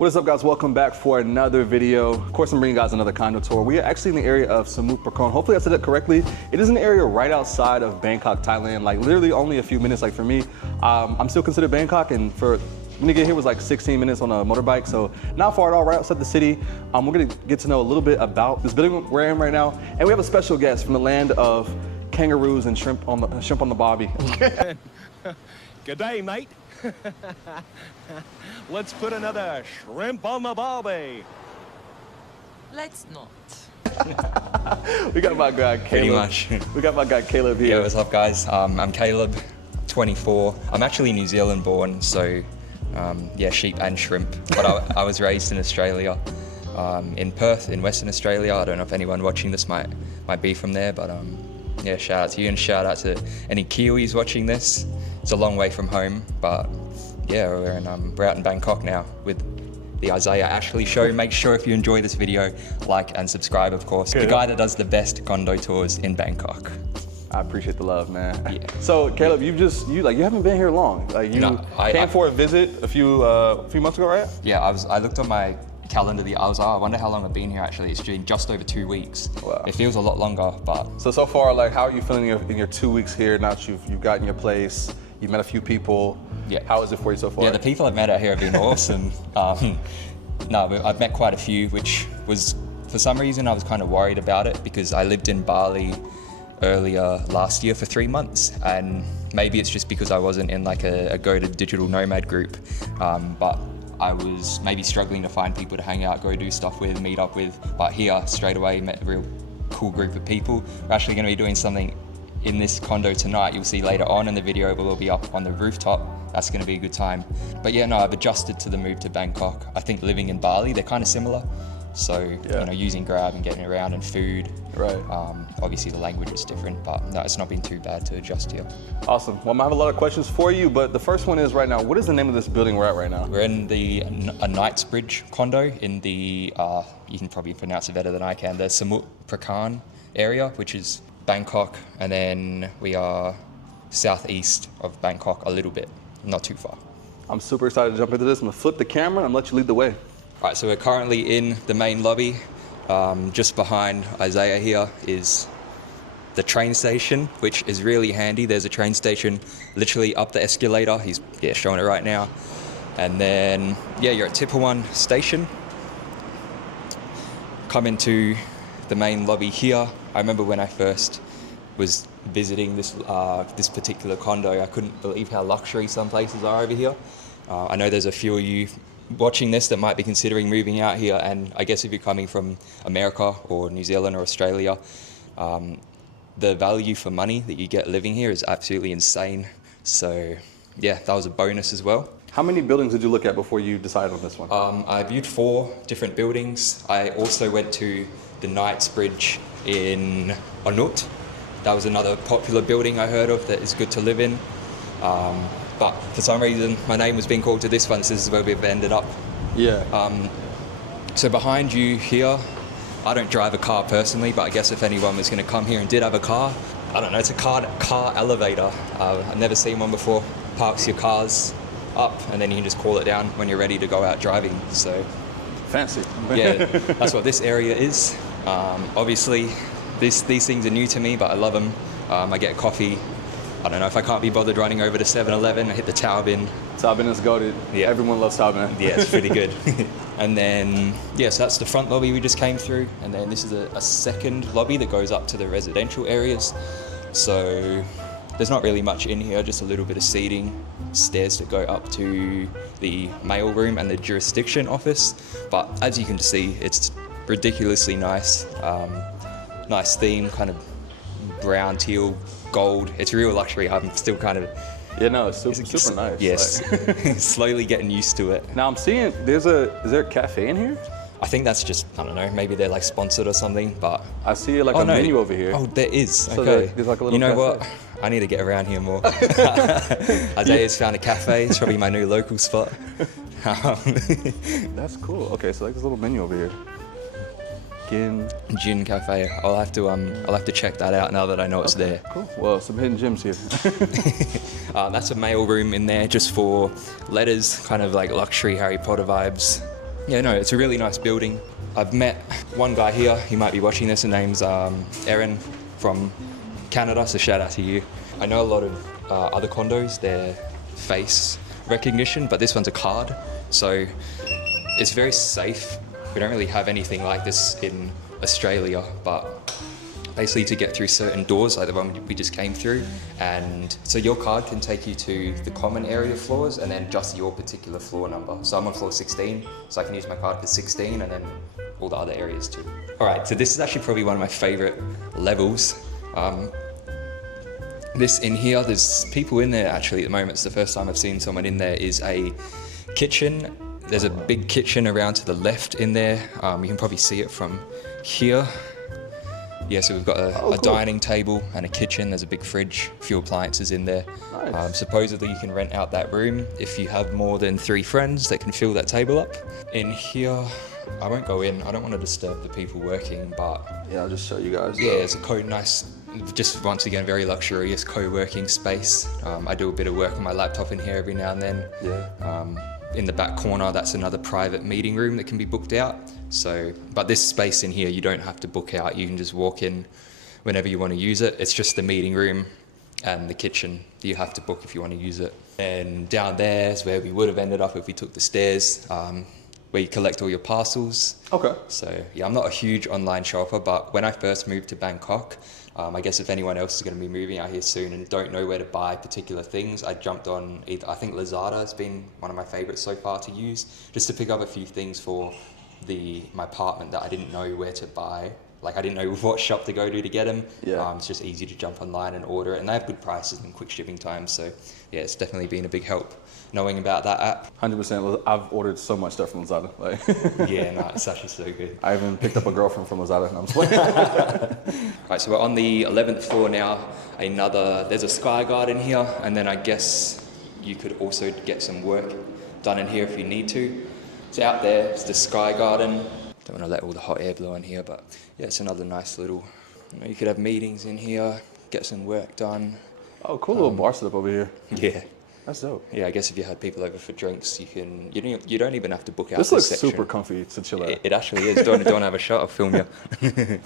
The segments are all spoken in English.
What is up, guys? Welcome back for another video. Of course, I'm bringing you guys another condo tour. We are actually in the area of Samut Prakan. Hopefully I said that correctly. It is an area right outside of Bangkok, Thailand, like literally only a few minutes. Like for me, I'm still considered Bangkok, and for when you get here was like 16 minutes on a motorbike, so not far at all, right outside the city. We're gonna get to know a little bit about this building where I am right now, and we have a special guest from the land of kangaroos and shrimp on the bobby. Good day, mate. Let's put another shrimp on the barbie. Let's not. We got my guy Caleb. Pretty much. We got my guy Caleb here. Yeah, what's up, guys? I'm Caleb, 24. I'm actually New Zealand born, so yeah, sheep and shrimp. But I was raised in Australia, in Perth, in Western Australia. I don't know if anyone watching this might be from there, but yeah, shout out to you and shout out to any Kiwis watching this. It's a long way from home, but yeah, we're out in Bangkok now with the Isaiah Ashley show. Make sure if you enjoy this video, like and subscribe, of course. Good. The guy that does the best condo tours in Bangkok. I appreciate the love, man. Yeah. So Caleb, you haven't been here long. Like you came for a visit a few months ago, right? Yeah, I looked on my calendar. I wonder how long I've been here. Actually, it's been just over 2 weeks. Wow. It feels a lot longer, but So far, like, how are you feeling in your 2 weeks here? Now that you've gotten your place, you've met a few people. Yeah. How is it for you so far? yeah, the people I've met out here have been awesome. No, I've met quite a few, which was, for some reason, I was kind of worried about it because I lived in Bali earlier last year for 3 months, and maybe it's just because I wasn't in like a go-to digital nomad group, but I was maybe struggling to find people to hang out, go do stuff with, meet up with. But here, straight away, met a real cool group of people. We're actually going to be doing something in this condo tonight. You'll see later on in the video, but we'll be up on the rooftop. That's going to be a good time. But yeah, no, I've adjusted to the move to Bangkok. I think living in Bali, they're kind of similar. So, Yeah. you know, using Grab and getting around and food. Right. Obviously the language is different, but no, it's not been too bad to adjust here. Awesome. Well, I have a lot of questions for you, but the first one is right now, what is the name of this building we're at right now? We're in a Knightsbridge condo in the, you can probably pronounce it better than I can, the Samut Prakan area, which is Bangkok, and then we are southeast of Bangkok a little bit, not too far. I'm super excited to jump into this. I'm gonna flip the camera and let you lead the way. Right, so we're currently in the main lobby. Just behind Isaiah here is the train station, which is really handy. There's a train station literally up the escalator. He's showing it right now. And then, yeah, you're at Tipperone station. Come into the main lobby here. I remember when I first was visiting this particular condo, I couldn't believe how luxury some places are over here. I know there's a few of you watching this that might be considering moving out here, and I guess if you're coming from America or New Zealand or Australia, the value for money that you get living here is absolutely insane. So yeah, that was a bonus as well. How many buildings did you look at before you decided on this one? I viewed 4 different buildings. I also went to the Knightsbridge in Onut. That was another popular building I heard of that is good to live in. But for some reason, my name was being called to this one, so this is where we've ended up. Yeah. So behind you here, I don't drive a car personally, but I guess if anyone was going to come here and did have a car, I don't know, it's a car elevator. I've never seen one before. Parks your cars up, and then you can just call it down when you're ready to go out driving. So Fancy. yeah, that's what this area is. Obviously, these things are new to me, but I love them. I get coffee. I don't know, if I can't be bothered running over to 7-Eleven, I hit the Tao bin. Tao bin is goated. Yeah. Everyone loves Tao bin. Yeah, it's pretty good. And then, yes, that's the front lobby we just came through. And then this is a second lobby that goes up to the residential areas. So there's not really much in here, just a little bit of seating, stairs that go up to the mail room and the jurisdiction office. But as you can see, it's ridiculously nice. Nice theme, kind of brown, teal, gold. It's real luxury. I'm still kind of... Yeah, no, it's super nice. Yes, Like. slowly getting used to it. Now I'm seeing, is there a cafe in here? I think that's just, I don't know, maybe they're like sponsored or something, but... I see a menu over here. Oh, there is, So okay. there's like a little you know cafe. what? I need to get around here more. Isaiah's found a cafe. It's probably my new local spot. That's cool. Okay, so like this little menu over here. Gin cafe. I'll have to check that out now that I know it's there. Cool. Well, some hidden gems here. That's a mail room in there just for letters, kind of like luxury Harry Potter vibes. Yeah, no, it's a really nice building. I've met one guy here, he might be watching this, his name's Aaron from Canada, so shout out to you. I know a lot of other condos, they're face recognition, but this one's a card, so it's very safe. We don't really have anything like this in Australia, but basically to get through certain doors, like the one we just came through, and so your card can take you to the common area floors and then just your particular floor number. So I'm on floor 16, so I can use my card for 16 and then all the other areas too. All right, so this is actually probably one of my favorite levels. This in here, there's people in there actually at the moment. It's the first time I've seen someone in there. Is a kitchen. There's a big kitchen around to the left in there. You can probably see it from here. Yeah, so we've got a dining table and a kitchen. There's a big fridge, a few appliances in there. Nice. Supposedly you can rent out that room if you have more than 3 friends that can fill that table up. In here, I won't go in. I don't want to disturb the people working, but Yeah, I'll just show you guys. yeah, it's a nice, just once again, very luxurious co-working space. I do a bit of work on my laptop in here every now and then. Yeah. In the back corner, that's another private meeting room that can be booked out. So, but this space in here, you don't have to book out. You can just walk in whenever you want to use it. It's just the meeting room and the kitchen that you have to book if you want to use it. And down there is where we would have ended up if we took the stairs, where you collect all your parcels. Okay. So yeah, I'm not a huge online shopper, but when I first moved to Bangkok, I guess if anyone else is going to be moving out here soon and don't know where to buy particular things, I jumped on, I think Lazada has been one of my favorites so far to use, just to pick up a few things for my apartment that I didn't know where to buy. Like I didn't know what shop to go to get them. Yeah. It's just easy to jump online and order it, and they have good prices and quick shipping times. So yeah, it's definitely been a big help knowing about that app. 100%. I've ordered so much stuff from Lazada. Like, Yeah, no, it's actually so good. I even picked up a girlfriend from Lazada. I'm just playing. Right, so we're on the 11th floor now. There's a sky garden here, and then I guess you could also get some work done in here if you need to. So out there, it's the sky garden. Don't want to let all the hot air blow in here, but yeah, it's another nice little, you could have meetings in here, get some work done. Oh, cool little bar setup over here. Yeah. That's dope. Yeah, I guess if you had people over for drinks, you don't even have to book out This this looks section. super comfy to chill at. It actually is. Don't have a shot, I'll film you.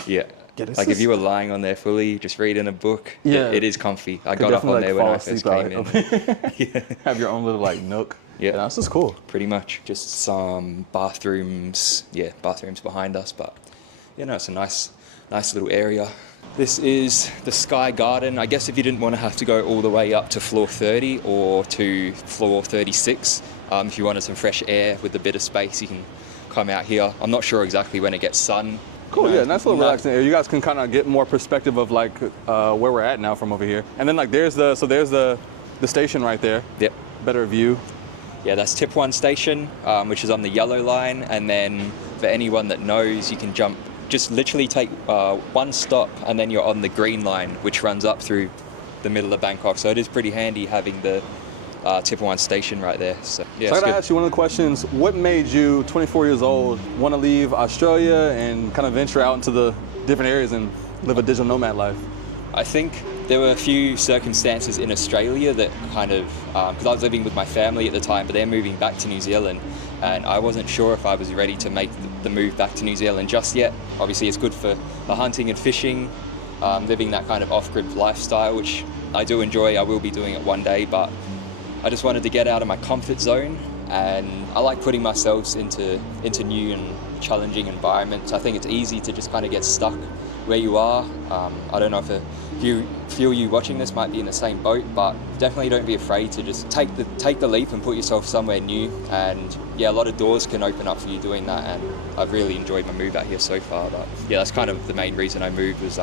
Yeah. Yeah, this Like is- if you were lying on there fully, just reading a book, Yeah. it is comfy. I Could got up on definitely, there like, when I fall first asleep came out. in. Yeah, Have your own little like nook. Yeah. This is cool. pretty much. Just some bathrooms. Yeah, bathrooms behind us, but it's a nice little area. This is the Sky Garden. I guess if you didn't want to have to go all the way up to floor 30 or to floor 36, if you wanted some fresh air with a bit of space, you can come out here. I'm not sure exactly when it gets sun. Cool, yeah, nice little No- relaxing area. You guys can kind of get more perspective of like where we're at now from over here. And then like there's the station right there. Yep. Better view. Yeah, that's Tip 1 station, which is on the yellow line. And then for anyone that knows, you can just literally take one stop and then you're on the green line, which runs up through the middle of Bangkok. So it is pretty handy having the Tip 1 station right there. So yeah, So I it's gotta good. ask you one of the questions. What made you, 24 years old, want to leave Australia and kind of venture out into the different areas and live a digital nomad life? I think there were a few circumstances in Australia that kind of, because I was living with my family at the time, but they're moving back to New Zealand, and I wasn't sure if I was ready to make the move back to New Zealand just yet. Obviously, it's good for the hunting and fishing, living that kind of off-grid lifestyle, which I do enjoy. I will be doing it one day, but I just wanted to get out of my comfort zone, and I like putting myself into new and challenging environments. I think it's easy to just kind of get stuck where you are. I don't know if a few of you watching this might be in the same boat, but definitely don't be afraid to just take the leap and put yourself somewhere new. And yeah, a lot of doors can open up for you doing that, and I've really enjoyed my move out here so far. But yeah, that's kind of the main reason I moved, was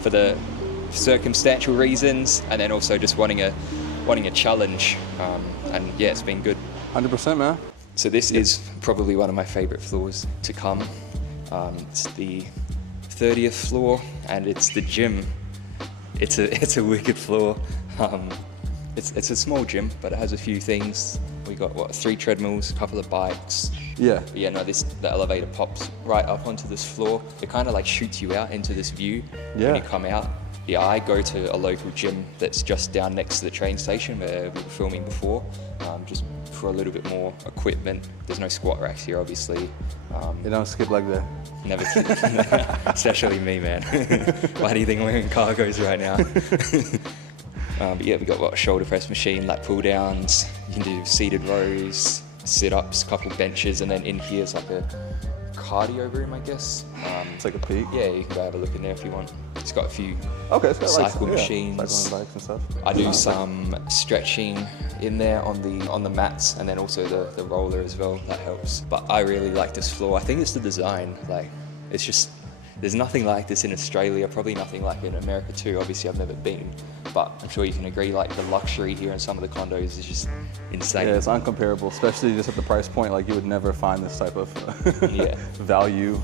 for the circumstantial reasons, and then also just wanting a challenge. And yeah, it's been good. 100%, man. So this is probably one of my favorite floors to come. It's the 30th floor, and it's the gym. It's a wicked floor. It's a small gym, but it has a few things. We got 3 treadmills, a couple of bikes. Yeah. But yeah, no, the elevator pops right up onto this floor. It kind of like shoots you out into this view Yeah. when you come out. Yeah, I go to a local gym that's just down next to the train station where we were filming before, just for a little bit more equipment. There's no squat racks here, obviously. They don't skip like that. Never, especially me, man. Why do you think I'm wearing cargos right now? But yeah, we got what, shoulder press machine, lat pull downs. You can do seated rows, sit-ups, couple benches, and then in here is like a cardio room, I guess. It's like a peak. Yeah, you can go have a look in there if you want. It's got a few Okay, it's got cycle like, machines. Cycling bikes and stuff. I do some stretching in there on the mats, and then also the roller as well. That helps. But I really like this floor. I think it's the design. Like, it's just, there's nothing like this in Australia. Probably nothing like it in America too. Obviously, I've never been, but I'm sure you can agree. Like, the luxury here in some of the condos is just insane. Yeah, it's uncomparable, especially just at the price point. Like, you would never find this type of Yeah. value.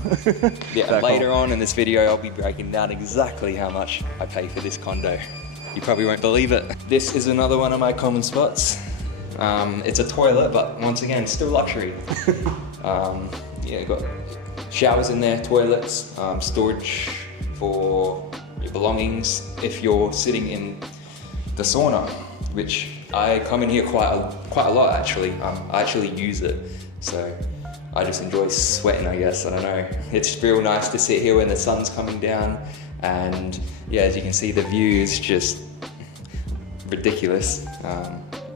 Yeah, and back later home. on in this video, I'll be breaking down exactly how much I pay for this condo. You probably won't believe it. This is another one of my common spots. It's a toilet, but once again, still luxury. Yeah, got showers in there, toilets, storage for your belongings. If you're sitting in the sauna, which I come in here quite a lot actually. I actually use it, so I just enjoy sweating, I guess. I don't know. It's real nice to sit here when the sun's coming down, and yeah, as you can see, the view is just ridiculous.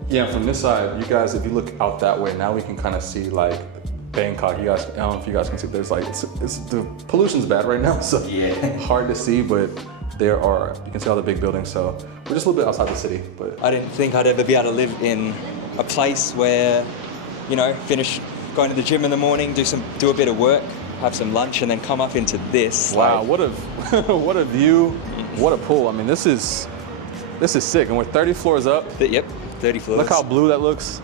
Yeah, from this side, you guys, if you look out that way, now we can kind of see like Bangkok. You guys, I don't know if you guys can see. There's like, it's the pollution's bad right now, so Yeah. hard to see. But there are, you can see all the big buildings. So we're just a little bit outside the city. But I didn't think I'd ever be able to live in a place where, you know, finish going to the gym in the morning, do a bit of work, have some lunch, and then come up into this. wow, like, what a what a view, what a pool. I mean, this is sick, and we're 30 floors up. Yep, 30 floors. Look how blue that looks.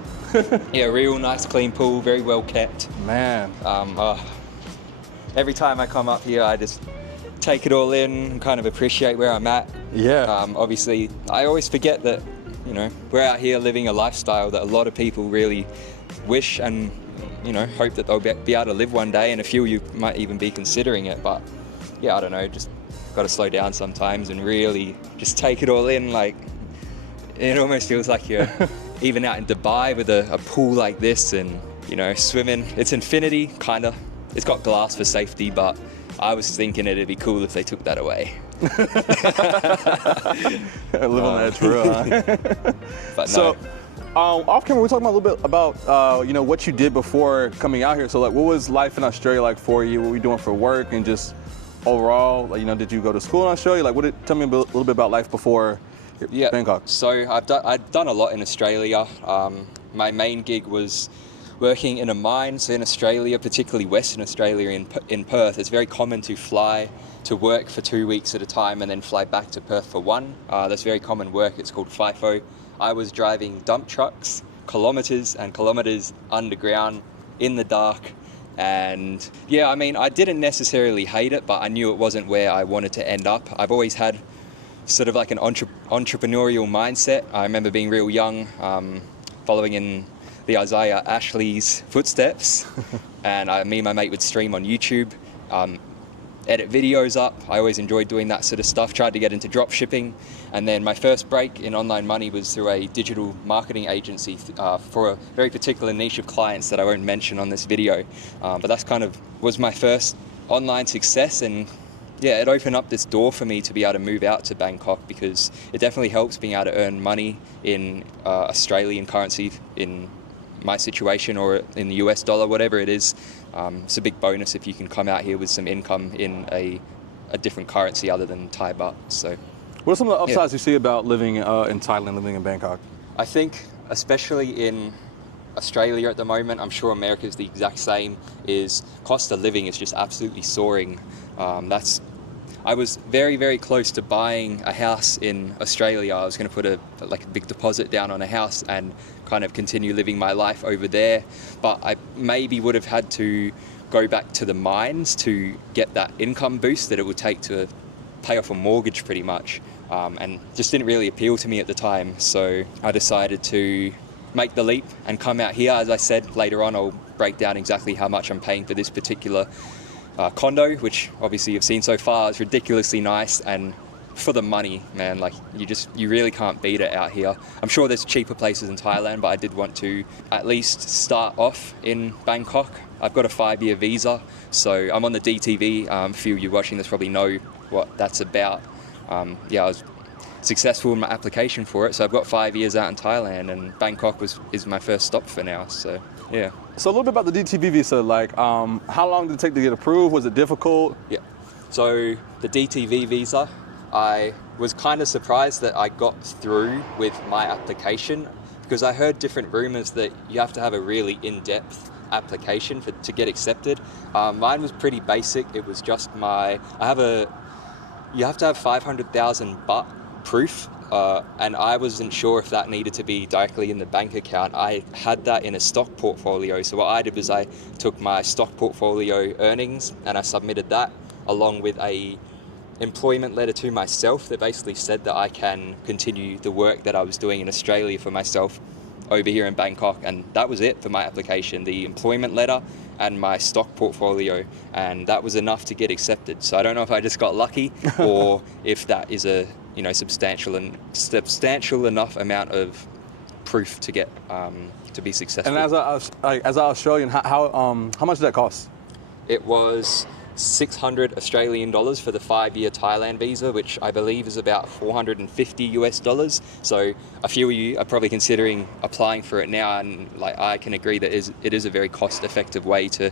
Yeah, real nice, clean pool, very well kept. Man, Every time I come up here, I just take it all in and kind of appreciate where I'm at. yeah. Obviously, I always forget that, you know, we're out here living a lifestyle that a lot of people really wish and, you know, hope that they'll be able to live one day, and a few of you might even be considering it. But yeah, I don't know, just got to slow down sometimes and really just take it all in. Like, it almost feels like you're even out in Dubai with a pool like this, and, you know, swimming. It's infinity, kind of. It's got glass for safety, but I was thinking it'd be cool if they took that away. Live on the edge for real, huh? But So, no. off camera, we're talking about a little bit about, you know, what you did before coming out here. So, like, what was life in Australia like for you? What were you doing for work and just overall? Like, you know, did you go to school in Australia? Like, tell me a little bit about life before Yeah, Bangkok. so I've done a lot in Australia. My main gig was working in a mine. So in Australia, particularly Western Australia, in Perth, it's very common to fly to work for 2 weeks at a time and then fly back to Perth for one. That's very common work. It's called FIFO. I was driving dump trucks, kilometers and kilometers underground in the dark. And yeah, I mean, I didn't necessarily hate it, but I knew it wasn't where I wanted to end up. I've always had sort of like an entrepreneurial mindset. I remember being real young, following in the Isaiah Ashley's footsteps, and me and my mate would stream on YouTube, edit videos up. I always enjoyed doing that sort of stuff. Tried to get into drop shipping, and then my first break in online money was through a digital marketing agency for a very particular niche of clients that I won't mention on this video. But that's kind of was my first online success, and yeah, it opened up this door for me to be able to move out to Bangkok, because it definitely helps being able to earn money in Australian currency in my situation, or in the US dollar, whatever it is. It's a big bonus if you can come out here with some income in a different currency other than Thai baht. So, What are some of the upsides you see about living in Thailand, living in Bangkok? I think, especially in Australia at the moment, I'm sure America is the exact same, is cost of living is just absolutely soaring. I was very, very close to buying a house in Australia. I was going to put a big deposit down on a house and kind of continue living my life over there. But I maybe would have had to go back to the mines to get that income boost that it would take to pay off a mortgage pretty much. And just didn't really appeal to me at the time. So I decided to make the leap and come out here. As I said, later on I'll break down exactly how much I'm paying for this particular condo, which obviously you've seen so far is ridiculously nice, and for the money, man. Like you really can't beat it out here. I'm sure there's cheaper places in Thailand, but I did want to at least start off in Bangkok. I've got a 5-year visa, so I'm on the DTV. A few of you watching this probably know what that's about. I was successful in my application for it, so I've got 5 years out in Thailand, and Bangkok is my first stop for now. So yeah. So a little bit about the DTV visa, like how long did it take to get approved? Was it difficult? Yeah. So the DTV visa, I was kind of surprised that I got through with my application, because I heard different rumors that you have to have a really in-depth application to get accepted. Mine was pretty basic. It was just you have to have 500,000 baht proof, and I wasn't sure if that needed to be directly in the bank account. I had that in a stock portfolio. So what I did was I took my stock portfolio earnings and I submitted that along with a employment letter to myself that basically said that I can continue the work that I was doing in Australia for myself over here in Bangkok, and that was it for my application, the employment letter and my stock portfolio, and that was enough to get accepted. So I don't know if I just got lucky or if that is a substantial enough amount of proof to get to be successful. And as an Australian, how much did that cost? It was 600 Australian dollars for the 5-year Thailand visa, which I believe is about $450. So a few of you are probably considering applying for it now, and like I can agree that it is a very cost-effective way to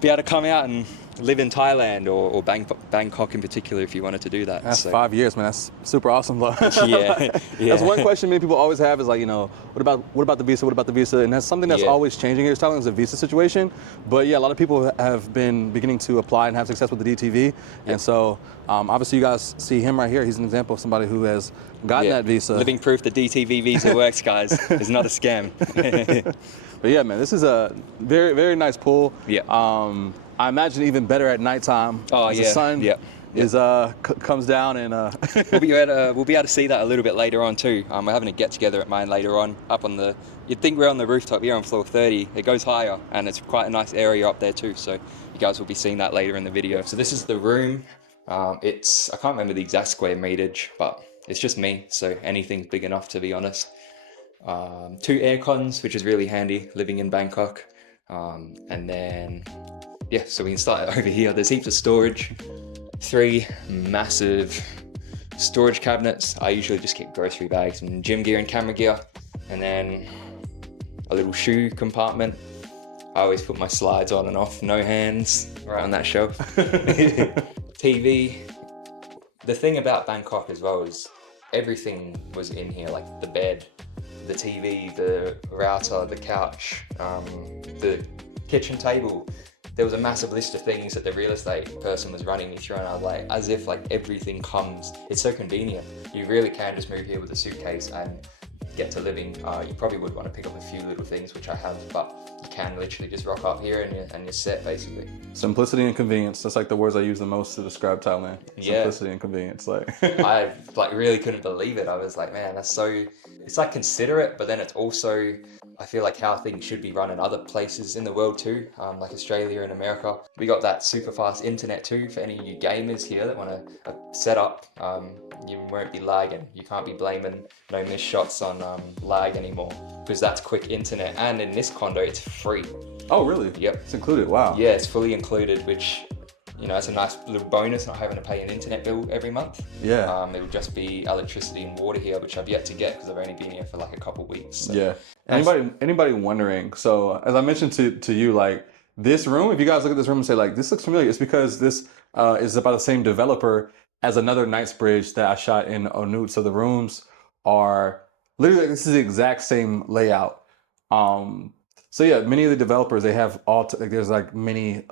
be able to come out and live in Thailand or Bangkok in particular if you wanted to do that. That's 5 years, man. That's super awesome, though. Yeah. That's one question many people always have is like, what about the visa? What about the visa? And that's something that's always changing here. Thailand is a visa situation, but yeah, a lot of people have been beginning to apply and have success with the DTV. And so obviously you guys see him right here. He's an example of somebody who has gotten that visa. Living proof the DTV visa works, guys. It's not a scam. But yeah, man, this is a very, very nice pool. Yeah. I imagine even better at nighttime. Oh, as yeah. The sun is comes down and we'll be able to see that a little bit later on too. We're having a get together at mine later on up on the. You'd think we're on the rooftop here on floor 30. It goes higher, and it's quite a nice area up there too. So you guys will be seeing that later in the video. So this is the room. I can't remember the exact square meterage, but it's just me. So anything big enough, to be honest. 2 air cons, which is really handy living in Bangkok. And then, so we can start over here. There's heaps of storage. 3 massive storage cabinets. I usually just keep grocery bags and gym gear and camera gear. And then a little shoe compartment. I always put my slides on and off, no hands, right on that shelf. TV. The thing about Bangkok as well is everything was in here, like the bed, the TV, the router, the couch, the kitchen table. There was a massive list of things that the real estate person was running me through, and I was like, as if like everything comes, it's so convenient. You really can just move here with a suitcase and get to living. You probably would want to pick up a few little things, which I have, but you can literally just rock up here and you're set basically. Simplicity and convenience. That's like the words I use the most to describe Thailand. Simplicity and convenience. Like I like really couldn't believe it. I was like, man, that's so, it's like considerate, but then it's also, I feel like how things should be run in other places in the world too, like Australia and America. We got that super fast internet too for any of you gamers here that want to set up. You won't be lagging. You can't be blaming no missed shots on lag anymore, because that's quick internet. And in this condo, it's free. Oh, really? Yep. It's included. Wow. Yeah, it's fully included, which, it's a nice little bonus, not having to pay an internet bill every month. Yeah. It would just be electricity and water here, which I've yet to get because I've only been here for like a couple weeks. So. Yeah. Anybody wondering? So as I mentioned to you, like this room, if you guys look at this room and say like, this looks familiar, it's because this is about the same developer as another Knightsbridge that I shot in Onut. So the rooms are literally, this is the exact same layout. So yeah, many of the developers, they have there's like many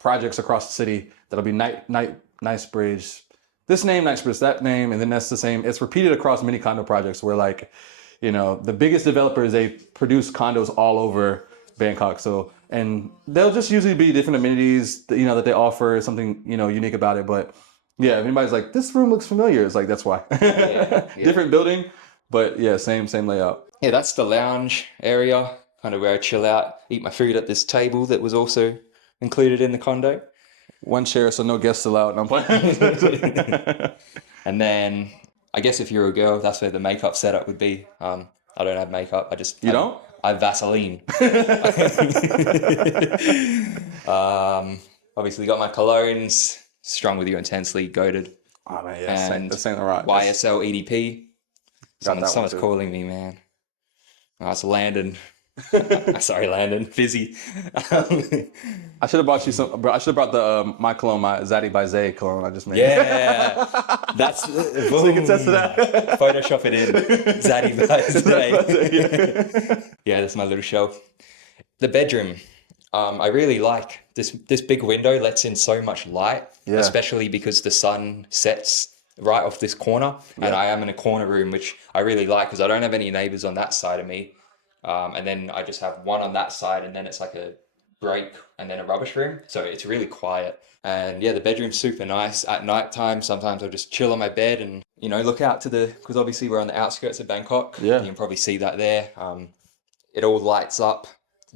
projects across the city that'll be Knightsbridge, this name, Knightsbridge, that name, and then that's the same. It's repeated across many condo projects where like, the biggest developers, they produce condos all over Bangkok. So, and they'll just usually be different amenities, that they offer, something, unique about it. But yeah, if anybody's like, this room looks familiar, it's like, that's why. Yeah. Different building, but yeah, same layout. Yeah, that's the lounge area, kind of where I chill out, eat my food at this table that was also included in the condo. One chair, so no guests allowed. No, I'm playing. And then I guess if you're a girl, that's where the makeup setup would be. I don't have makeup. You don't? I have Vaseline. Obviously got my colognes, Strong With You Intensely, Goated. Oh man, yeah, And this ain't the right. YSL EDP. Got that one Someone's too. calling me, man. Oh, it's Landon. Sorry, Landon. Busy. I should have brought you some, bro. I should have brought the my cologne, my Zaddy by Zay cologne I just made. Yeah. That's So you can test it out. Photoshop it in. Zaddy today. Yeah, that's my little shelf. The bedroom. I really like this big window lets in so much light, Yeah. especially because the sun sets right off this corner, and I am in a corner room, which I really like because I don't have any neighbors on that side of me. And then I just have one on that side, and then it's like a break and then a rubbish room. So it's really quiet. And yeah, the bedroom's super nice. At night time, sometimes I'll just chill on my bed and, look out to because obviously we're on the outskirts of Bangkok. Yeah. You can probably see that there. It all lights up.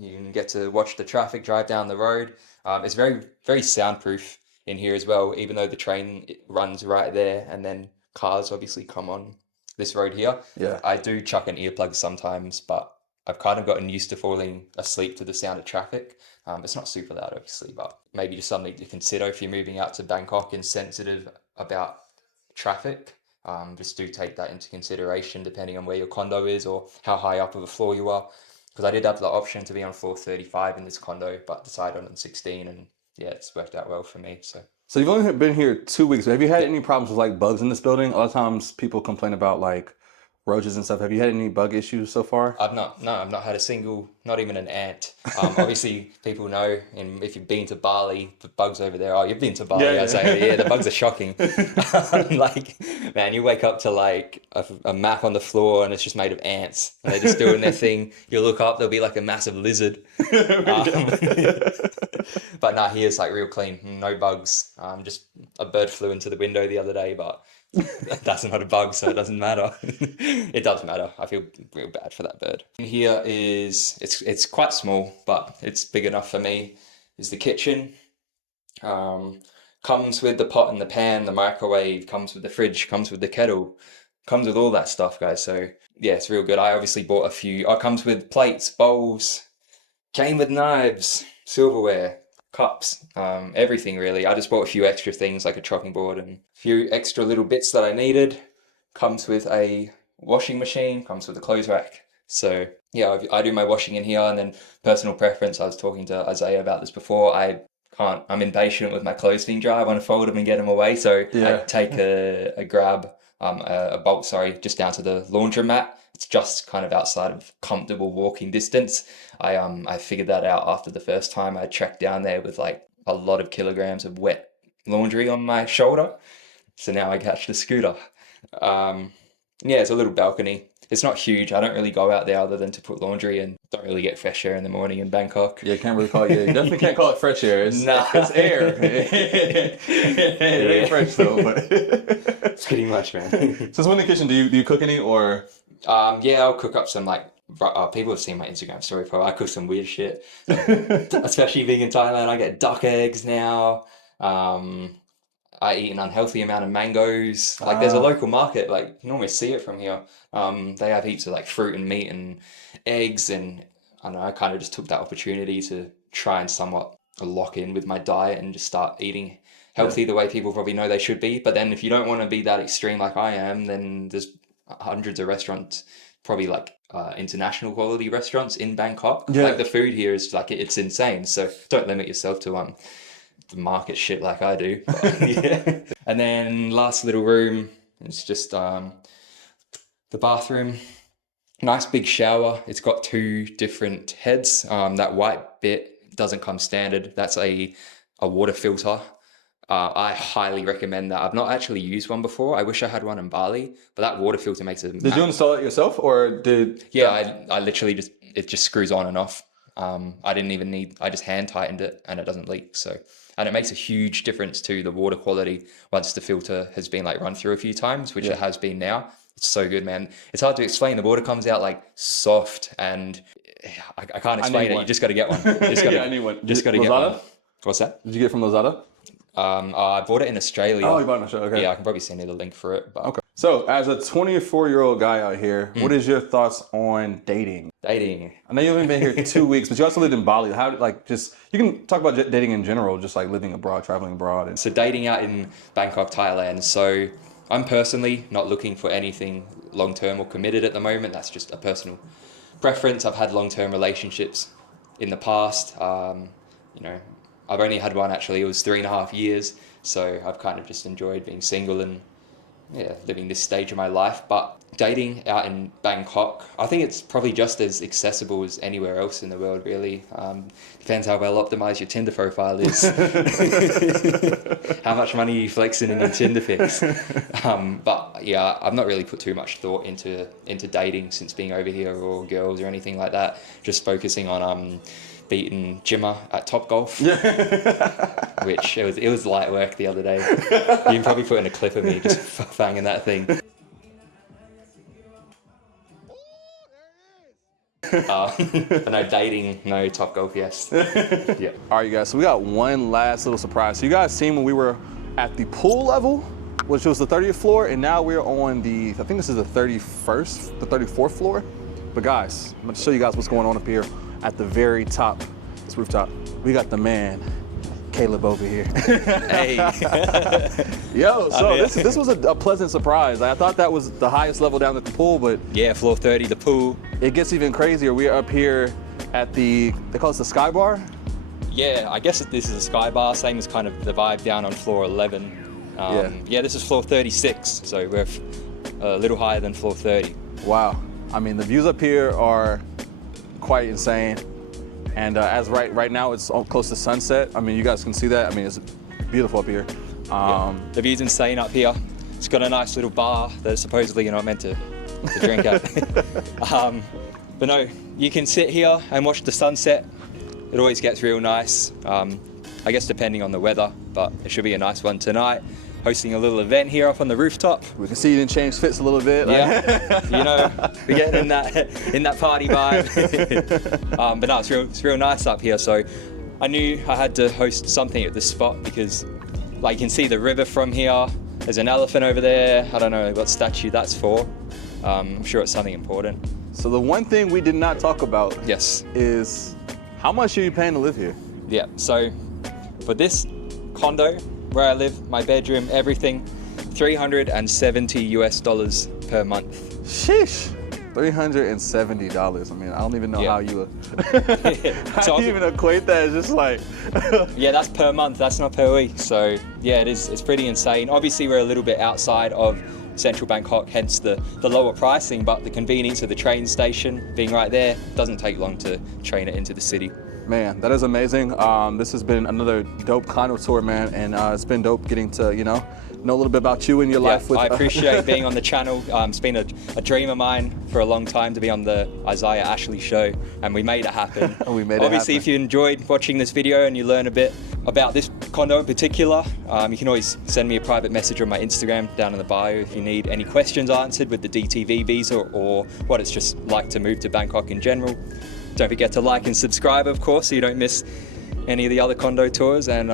You can get to watch the traffic drive down the road. It's very, very soundproof in here as well, even though the train runs right there and then cars obviously come on this road here. Yeah. I do chuck an earplug sometimes, but I've kind of gotten used to falling asleep to the sound of traffic. It's not super loud, obviously, but maybe just something to consider if you're moving out to Bangkok and sensitive about traffic. Just do take that into consideration depending on where your condo is or how high up of a floor you are. Because I did have the option to be on floor 35 in this condo, but decided on 16, and yeah, it's worked out well for me. So you've only been here 2 weeks. Have you had any problems with like bugs in this building? A lot of times people complain about like roaches and stuff. Have you had any bug issues so far? I've not had a single, not even an ant. Obviously, people know, and if you've been to Bali, the bugs over there. Oh, you've been to Bali? Yeah, yeah. I'd say, yeah, the bugs are shocking. Like, man, you wake up to like a map on the floor, and it's just made of ants, and they're just doing their thing. You look up, there'll be like a massive lizard. But nah, here it's like real clean, no bugs. Just a bird flew into the window the other day, but that's not a bug, so it doesn't matter. It does matter. I feel real bad for that bird. Here is, it's quite small, but it's big enough for me, is the kitchen. Comes with the pot and the pan, the microwave, comes with the fridge, comes with the kettle, comes with all that stuff, guys. So yeah, it's real good. I obviously bought a few. It comes with plates, bowls, came with knives, silverware, cups, everything really. I just bought a few extra things like a chopping board and a few extra little bits that I needed. Comes with a washing machine, comes with a clothes rack. So yeah, I do my washing in here, and then personal preference. I was talking to Isaiah about this before. I'm impatient with my clothes being dry. I want to fold them and get them away. So Yeah. I take a bolt, just down to the laundromat. It's just kind of outside of comfortable walking distance. I figured that out after the first time. I trekked down there with like a lot of kilograms of wet laundry on my shoulder. So now I catch the scooter. Yeah, it's a little balcony. It's not huge. I don't really go out there other than to put laundry, and don't really get fresh air in the morning in Bangkok. Yeah, can't really call it. Yeah, you definitely can't call it fresh air. It's, Nah. it's air. It ain't fresh though. But It's pretty much, man. since when in the kitchen, do you cook any or? Yeah, I'll cook up some like people have seen my Instagram story. Probably I cook some weird shit, especially being in Thailand. I get duck eggs now. I eat an unhealthy amount of mangoes. Like there's a local market, like you can almost see it from here. They have heaps of like fruit and meat and eggs, and I don't know, I kind of just took that opportunity to try and somewhat lock in with my diet and just start eating healthy the way people probably know they should be. But then if you don't want to be that extreme like I am, then there's hundreds of restaurants, probably like international quality restaurants in Bangkok. Yeah. Like the food here is like, it's insane. So don't limit yourself to the market shit like I do. But, yeah. And then last little room, it's just the bathroom. Nice big shower. It's got 2 different heads. That white bit doesn't come standard. That's a water filter. I highly recommend that. I've not actually used one before. I wish I had one in Bali, but that water filter makes a... Did you install it yourself or did? Yeah, I literally it just screws on and off. I didn't even I just hand tightened it and it doesn't leak. And it makes a huge difference to the water quality once the filter has been like run through a few times, which it has been now. It's so good, man. It's hard to explain. The water comes out like soft, and I can't explain it. one. You just got to get one. You just got to, Yeah, I need one. Just got to get Lazada? one. What's that? Did you get it from Lazada? I bought it in Australia. Oh, you bought it in Australia, okay. Yeah, I can probably send you the link for it. But Okay. So, as a 24-year-old guy out here, what is your thoughts on dating? Dating. I know you've only been here 2 weeks, but you also lived in Bali. How, like, just, you can talk about dating in general, just like living abroad, traveling abroad. And... So dating out in Bangkok, Thailand. So I'm personally not looking for anything long-term or committed at the moment. That's just a personal preference. I've had long-term relationships in the past. You know, I've only had one actually. It was 3.5 years. So I've kind of just enjoyed being single and living this stage of my life. But dating out in Bangkok, I think it's probably just as accessible as anywhere else in the world, really. Depends how well optimized your Tinder profile is. How much money are you flexing in your Tinder pics? But yeah, I've not really put too much thought into dating since being over here, or girls or anything like that. Just focusing on beating Jimmer at Top Golf, which it was light work the other day. You can probably put in a clip of me just fanging that thing. But no dating, no Top Golf, yes. Yeah. All right, you guys, so we got one last little surprise. So you guys seen when we were at the pool level, which was the 30th floor, and now we're on the, I think this is the 34th floor. But guys, I'm gonna show you guys what's going on up here at the very top, this rooftop. We got the man, Caleb, over here. Hey. Yo, so this was a pleasant surprise. I thought that was the highest level down at the pool, but Yeah, floor 30, the pool. it gets even crazier. We're up here at the, they call it the Sky Bar? Yeah, I guess this is a sky bar, same as kind of the vibe down on floor 11. Yeah, this is floor 36, so we're a little higher than floor 30. Wow. I mean, the views up here are quite insane. And as right now, it's close to sunset. I mean, you guys can see that. I mean, it's beautiful up here. The view's insane up here. It's got a nice little bar that supposedly you're not meant to drink at. But no, you can sit here and watch the sunset. It always gets real nice. I guess depending on the weather, but it should be a nice one tonight. Hosting a little event here up on the rooftop. We can see you didn't change fits a little bit. Yeah, you know, we're getting in that party vibe. But no, it's real nice up here. So I knew I had to host something at this spot because, like, you can see the river from here. There's an elephant over there. I don't know what statue that's for. I'm sure it's something important. So the one thing we did not talk about is how much are you paying to live here? Yeah, so for this condo where I live, my bedroom, everything, $370 US per month. Sheesh. $370. I mean, I don't even know how you how you even equate that. It's just like yeah, that's per month, that's not per week. So yeah, it's pretty insane. Obviously we're a little bit outside of central Bangkok, hence the lower pricing, but the convenience of the train station being right there, doesn't take long to train it into the city. Man, that is amazing. This has been another dope condo tour, man, and it's been dope getting to, know a little bit about you and your life. I appreciate being on the channel. It's been a dream of mine for a long time to be on the Isaiah Ashley show, and we made it happen. Obviously, if you enjoyed watching this video and you learn a bit about this condo in particular, you can always send me a private message on my Instagram down in the bio if you need any questions answered with the DTV visa or what it's just like to move to Bangkok in general. Don't forget to like and subscribe, of course, so you don't miss any of the other condo tours. And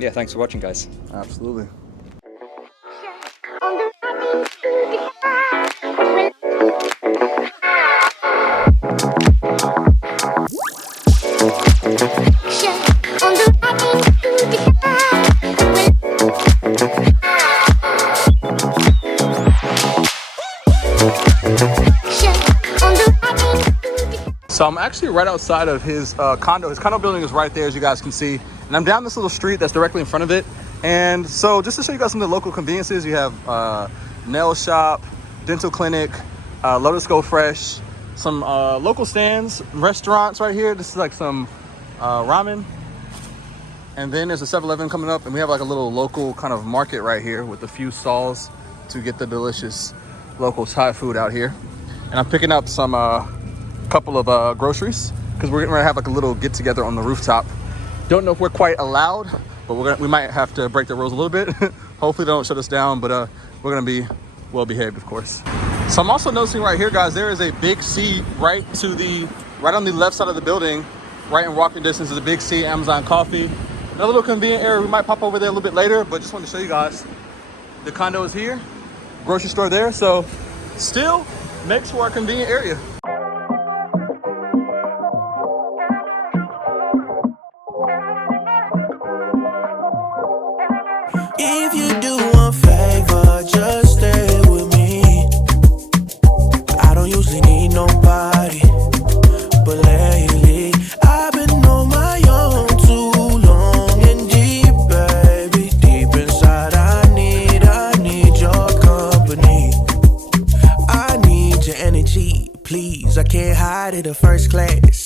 yeah, thanks for watching, guys. Absolutely. So I'm actually right outside of his condo. His condo building is right there, as you guys can see. And I'm down this little street that's directly in front of it. And so just to show you guys some of the local conveniences, you have nail shop, dental clinic, Lotus Go Fresh, some local stands, restaurants right here. This is like some ramen. And then there's a 7-Eleven coming up, and we have like a little local kind of market right here with a few stalls to get the delicious local Thai food out here. And I'm picking up some couple of groceries because we're gonna have like a little get together on the rooftop. Don't know if we're quite allowed, but we might have to break the rules a little bit. Hopefully they don't shut us down, but we're gonna be well behaved, of course. So I'm also noticing right here, guys, there is a big C right on the left side of the building, right in walking distance is a big C, Amazon Coffee. Another little convenient area. We might pop over there a little bit later, but just wanted to show you guys. The condo is here, grocery store there, so still makes for a convenient area. If you do one favor, just stay with me. I don't usually need nobody, but lately I've been on my own too long and deep, baby. Deep inside, I need your company. I need your energy, please. I can't hide it in first class.